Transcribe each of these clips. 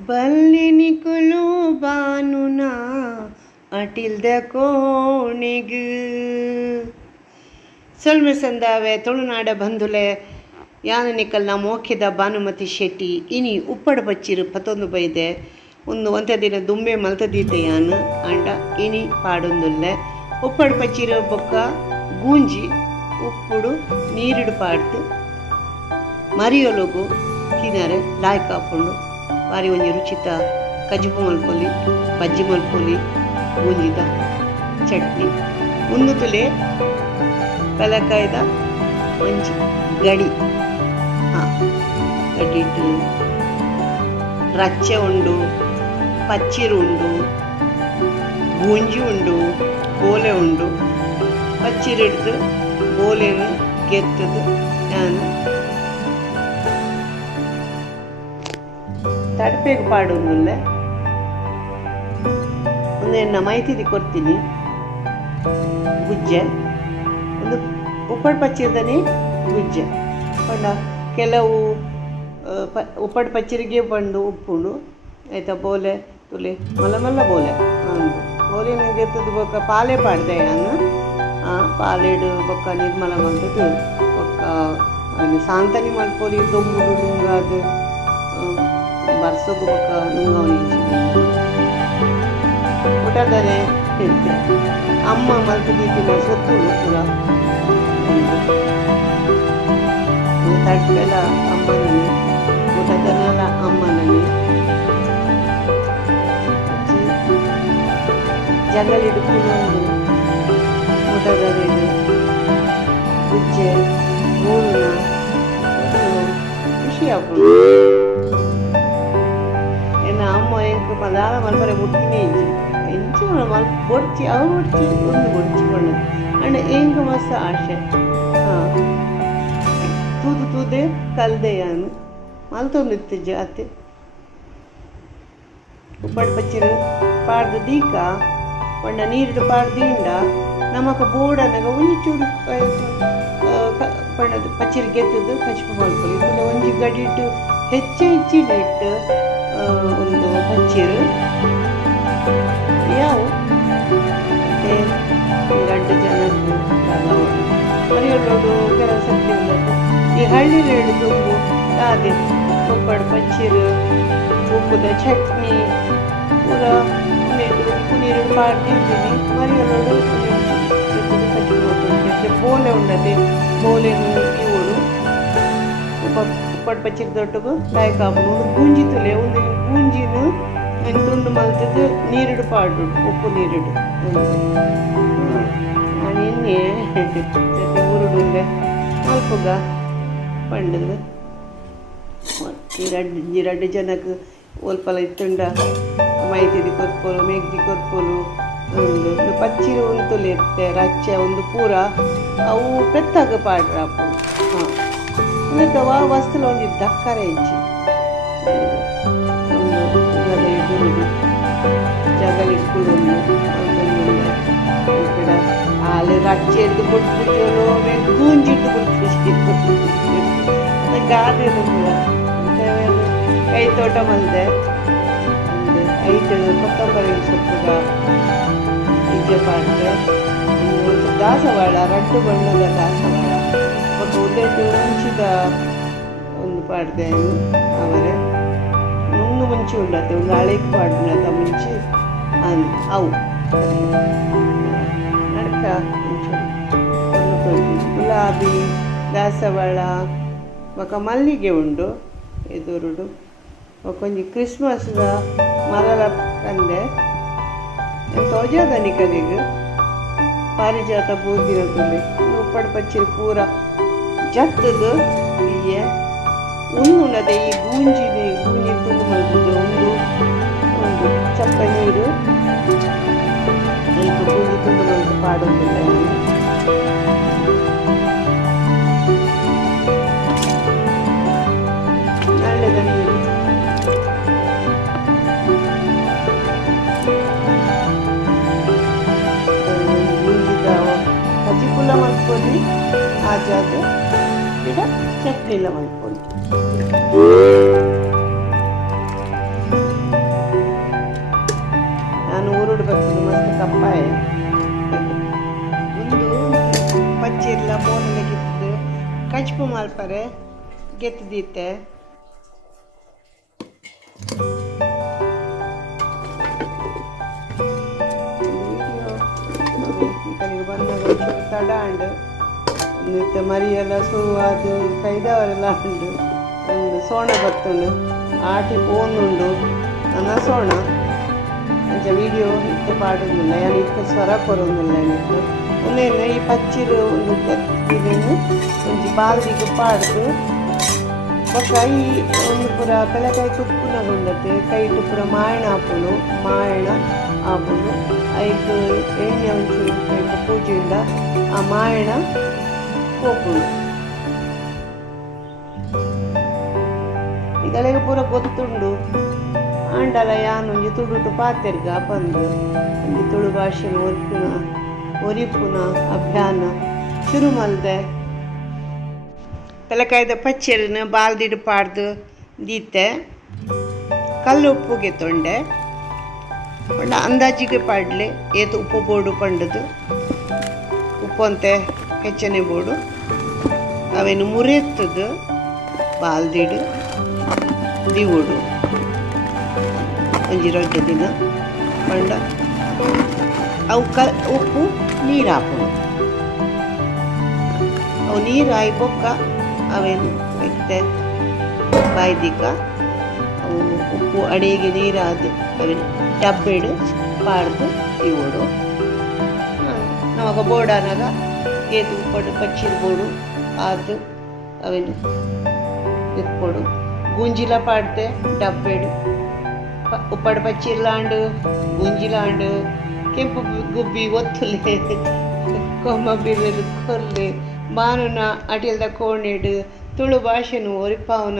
ಬಲ್ಲಿನಿಕುಲು ಬಾನುನ ಅಟಿಲ್ದ ಕೋಣಿಗ್ ಸೊಲ್ಮೆ ಸಂದಾವೆ ತುಳುನಾಡ ಬಂಧುಲೆ ಯಾನ ನಿಕಲ್ನ ಮೋಖಿದ ಭಾನುಮತಿ ಶೆಟ್ಟಿ ಇನಿ ಉಪ್ಪಡ ಬಚ್ಚಿರು ಪತ್ತೊಂದು ಬೈದೆ ಒಂತೆ ದಿನ ದುಂಬೆ ಮಲ್ತದೀತೆ ಯಾನು ಅಂಡ ಇನಿ ಪಾಡೊಂದುಲ್ಲೆ ಉಪ್ಪಡ ಪಚ್ಚಿರು ಬೊಕ್ಕ ಗೂಂಜಿ ಉಪ್ಪುಡು ನೀರಿಡು ಪಾಡ್ದು ಮರಿಯೊಲಗು ತಿನ್ನರೆ ಲಾಯ್ಕ ಹಾಕೊಂಡು ಬಾರಿ ಒಂಜಿ ರುಚಿತ ಕಜುಬು ಮಲ್ಪೊಲಿ ಬಜ್ಜಿ ಮಲ್ಪೊಲಿ ಗೂಂಜಿದ ಚಟ್ನಿ ಒಂದು ತುಲೆ ಕಲಕಾಯ್ದ ಒಂಜಿ ಗಡಿ ಗಡಿಟ್ಟು ರಚ್ಚೆ ಉಂಡು ಪಚ್ಚಿರು ಉಂಡು ಗೂಂಜಿ ಉಂಡು ಬೋಲೆ ಉಂಡು ಪಚ್ಚಿರಿಡ್ದು ಬೋಲೆನು ಗೆತ್ತದು ನಾನು ತಡಪೆಗೆ ಪಾಡೋದಿಲ್ಲ ಒಂದು ಎನ್ನ ಮೈತಿದಿ ಕೊಡ್ತೀನಿ ಗುಜ್ಜೆ ಒಂದು ಉಪ್ಪಡು ಪಚ್ಚಿರ್ದನೆ ಗುಜ್ಜೆ ಪಂಡ ಕೆಲವು ಉಪ್ಪಡು ಪಚ್ಚಿರಿಗೆ ಬಂದು ಉಪ್ಪುಂಡು ಆಯ್ತಾ ಬೋಲೆ ತುಲೆ ಮಲ್ಲ ಮಲ್ಲ ಬೋಲೆ ಬೋಲಿನ ಗೆತ್ತದು ಬೊಕ್ಕ ಪಾಲೆ ಪಾಡ್ದೆ ನಾನು ಪಾಲೆಡು ಬೊಕ್ಕ ನಿರ್ಮಲ ಮಲ್ತದ್ದು ಬೊಕ್ಕ ಸಾಂತನಿ ಮಲ್ಪೊಲಿ ದೊಂಬುಡು ನುಂಗಾದು ಬರ್ಸೋದು ಬೊಕ್ಕ ನುಂಗವನಿ ಊಟದನೆ ಅಮ್ಮ ಮಲ್ತದೀತಿನ ಸೊತ್ತು ಪೂರ ತಡ್ಪೆಲ್ಲ ಅಮ್ಮನನೆ ಊಟದನೆಲ್ಲ ಅಮ್ಮನನೆ ಜಗಲಿಡು ಕುಲೊಂದು ಊಟದನೆಡು ಗುಜ್ಜೆ ಮೂರುನ ಖುಷಿ ಆಗ್ಬೋದು ಎನ್ನ ಅಮ್ಮ ಎಂಕು ಪದಾರ ಮಲ್ಪರೆ ಮುಟ್ಟಿನೇ ಎಂಚು ಮಲ್ ಬೊಡ್ಚಿ ಅವ್ರು ಬೊಡ್ಚಿ ಒಂದು ಬೊಡ್ಚಿಕೊಂಡು ಅಂಡ್ ಎಂಕ ಮಸ್ತ್ ಆಶೆ ತೂದು ತೂದೆ ಕಲ್ದೆ ಯಾನು ಮಲ್ತೊಂದಿತ್ತು ಜಾತಿ ಉಪ್ಪಡು ಪಚ್ಚಿರು ಪಾಡ್ದು ದೀಕ ಪಂಡ ನೀರಿಡು ಪಾಡ್ದಿಂಡ ನಮಕ ಬೋಡನಾಗ ಒಂಜಿ ಚೂರು ಪಂಡ ಪಚ್ಚಿರು ಗೆತ್ತದು ಕಚ್ಪು ಮಲ್ಪೊಲಿ ಇಲ್ಲ ಒಂಜಿ ಗಡಿಟ್ಟು ಹೆಚ್ಚಿಟ್ಟು ಒಂದು ಪಚ್ಚಿರು ಯಾವು ಗಂಟು ಜನದ್ದು ಮರಿಯಲ್ಲೋಡು ಕೆಲವು ಸತ್ಯ ಉಳ್ಳದ್ದು ಈ ಹಳ್ಳಿಲೇಡು ತುಂಬು ಅದೇ ಉಪ್ಪಡು ಪಚ್ಚಿರು ಉಪ್ಪುದ ಚಟ್ನಿ ಪೂರ ಉಪ್ಪು ನೀರು ಪಾಡ್ತಿದ್ದೀನಿ ಮರಿಯಲ್ಲೋಡು ಬೋಲೆ ಉಂಡದೆ ಬೋಲೆನು ಇವರು ಉಪ್ಪಡು ಪಚ್ಚಿರು ದೊಟ್ಟಗು ಲಾಯ್ಕ ಹಾಕೊಂಡು ಗೂಂಜಿ ತುಲೆ ಒಂದು ಗೂಂಜಿನು ತುಂಡು ಮಲ್ತದ್ದು ನೀರಿಡು ಪಾಡು ಉಪ್ಪು ನೀರಿಡು ನಾನು ಎಣ್ಣೆ ಉರುಡುಂಡೆ ಮಲ್ಪುಗ ಪಂಡದು ಈ ರಡ್ಡು ಜನಕ್ಕೆ ಒಲ್ಪಲ ಇತ್ತುಂಡ ಮೈತಿದಿ ಕೊರ್ಪೋಲು ಮೆಗ್ದಿ ಕೊರ್ಪೋಲು ಒಂದು ಪಚ್ಚಿರು ಒಂದು ತುಲೆ ಇರುತ್ತೆ ರಚ್ಚೆ ಒಂದು ಪೂರ ಅವು ಪೆತ್ತಾಗ ಪಾಡ್ರ ಹಾಂ ವಾ ವಸ್ತುಲು ಒಂದು ದಕ್ಕರ ಹೆಚ್ಚಿ ಜಗಲಿಟ್ಕೊಂಡು ಅಲ್ಲಿ ರಚ್ಚೆ ಎದ್ದು ಕೊಟ್ಬಿಟ್ಟು ಗೂಂಜಿಟ್ಟು ಕೊಟ್ಟು ಗಾದೆ ಕೈ ತೋಟ ಮಲ್ದೆ ಐದು ಕೊತ್ತಂಬರಿ ಸೊಪ್ಪುಗ ನಿಜ ಪಾಡ್ದೆ ದಾಸವಾಳ ರಡ್ಡು ಬಣ್ಣದ ದಾಸವಾಳ ಮತ್ತು ಉದ್ದೆಟ್ಟು ಮುಂಚಿದ ಒಂದು ಪಾಡ್ದೆ ಅವರೇ ಮುಂದೆ ಮುಂಚೆ ಉಂಡತ್ತೆ ಒಂದು ಹಳೆಗೆ ಪಾಡ್ನದ ಮುಂಚೆ ಅವು ನಡ್ಕ ಮುಂಚೆ ಗುಲಾಬಿ ದಾಸವಾಳ ఒక ಮಲ್ಲಿಗೆ ಉಂಡು ಎದುರುಡು ಒಂಜಿ ಕ್ರಿಸ್ಮಸ್ದ ಮರಲ ಕಂದೆ ತೋಜಾದನಿ ಕಲಿಗೆ ಪಾರಿಜಾತ ಬೂದಿನ ತುಲೆ ಉಪ್ಪಡು ಪಚ್ಚಿರು ಪೂರ ಜತ್ತದು ಹೀಗೆ ಉಣ್ಣದೆ ಈ ಗೂಂಜಿ ತುಂಡು ಮಲ್ತದ್ದು ಒಂದು ಚಪ್ಪ ನೀರು ಅದಕ್ಕೆ ಗೂಂಜಿ ತುಂಡು ಮಲ್ತು ಪಾಡೋದಿಲ್ಲ ನಳ್ಳೆದ ನೀರು ಗೂಂಜಿದ ಕಜಿಪುಲ ಮಲ್ಪೊಲಿ ಆಜಾದು ಈಗ ಚಟ್ನಿಲ ಮಲ್ಪೊಲಿ ಅಲ್ಫರೆ ಗೆತ್ತು ದೀತೆ ಬಂದಾಗ ತಡ ಅಂಡು ಮತ್ತು ಮರಿಯೆಲ್ಲ ಅದು ಕೈದವರೆಲ್ಲ ಉಂಡು ಒಂದು ಸೋಣ ಬತ್ತುಂಡು ಆಟಿ ಪೋನುಂಡು ನನ್ನ ಸೋಣ ಅಂಚ ವೀಡಿಯೋ ಇತ್ತೆ ಪಾಡುದಿಲ್ಲ ಯಾನು ಇತ್ತೆ ಸ್ವರ ಕೊರೊಂದಿಲ್ಲ ಏನಿತ್ತು ಒಂದೇನು ಈ ಪಚ್ಚಿರು ಒಂದು ಇದನ್ನು ಒಂಜಿ ಬಾಲ್ದಿಗೆ ಪಾಡ್ದು ಬೊಕ್ಕ ಈ ಒಂದು ಪೂರ ಬೆಳೆಕಾಯಿ ತುಪ್ಪುನಗೊಂಡತೆ ಕೈಟು ಪೂರ ಮಾಯಣ ಆಪುನು ಐದು ಎಣ್ಣೆ ಒಂಚೂರು ಪೂಜೆಯಿಂದ ಆ ಮಾಯಣ ಹೋಗುದು ಈಗಲೆಗೆ ಪೂರ ಗೊತ್ತುಂಡು ಆಂಡಲ ಯಾನೊಂಜಿ ತುಡುಟು ಪಾತೆರ್ಗ ಬಂದು ಒಂಜಿ ತುಳು ಭಾಷೆನ ಒರಿಪುನ ಅಭಿಯಾನ ಶುರು ಮಲ್ದೆ ತಲೆಕಾಯ್ದ ಪಚ್ಚೆರಿನ ಬಾಲ್ದಿಡು ಪಾಡ್ದು ದೀತೆ ಕಲ್ಲು ಉಪ್ಪುಗೆ ತೊಂಡೆ ಪಂಡ ಅಂದಾಜಿಗೆ ಪಾಡ್ಲೆ ಏತು ಉಪ್ಪು ಬೋಡು ಪಂಡದು ಉಪ್ಪು ಅಂತೆ ಹೆಚ್ಚನೆ ಬೋಡು ಅವೇನು ಮುರಿಯತ್ತದು ಬಾಲ್ದಿಡು ದಿವುಡು ಒಂಜಿ ರಡ್ಡು ದಿನ ಪಂಡ ಅವು ಉಪ್ಪು ನೀರು ಹಾಕೋದು ಅವು ನೀರು ಹಾಯಿ ಬೊಕ್ಕ ಅವೇನು ಮತ್ತೆ ಬಾಯ್ದಿಕ್ಕ ಅವು ಉಪ್ಪು ಅಡಿಗೆ ನೀರಾದು ಅವೇನು ಡಬ್ಬೆಡು ಪಾಡ್ದು ಇವುಡು ನಮಗ ಬೋಡಾನಾಗ ಏತು ಉಪ್ಪಡು ಪಚ್ಚಿದ ಬೋಡು ಆದು ಅವೇನು ಇಟ್ಕೊಡು ಗುಂಜಿಲ ಪಾಡ್ದೆ ಡಬ್ಬೆಡು ಉಪ್ಪಡು ಪಚ್ಚಿರ್ಲಾಂಡು ಗುಂಜಿಲಾಂಡು ಕೆಂಪು ಗುಬ್ಬಿ ಒತ್ತುಲೆ ಕೊಮ್ಮ ಬಿರ್ರೆದು ಕೊರ್ಲೆ ಬಾನುನ ಅಟಿಲ್ದ ಕೋಣೆಡು ತುಳು ಭಾಷೆನು ಒರಿಪಾವನ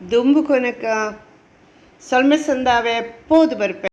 ದುಂಬು ಕೊನಕ ಸೊಲ್ಮೆ ಸಂದಾವೆ ಪೋದು ಬರ್ಪೆ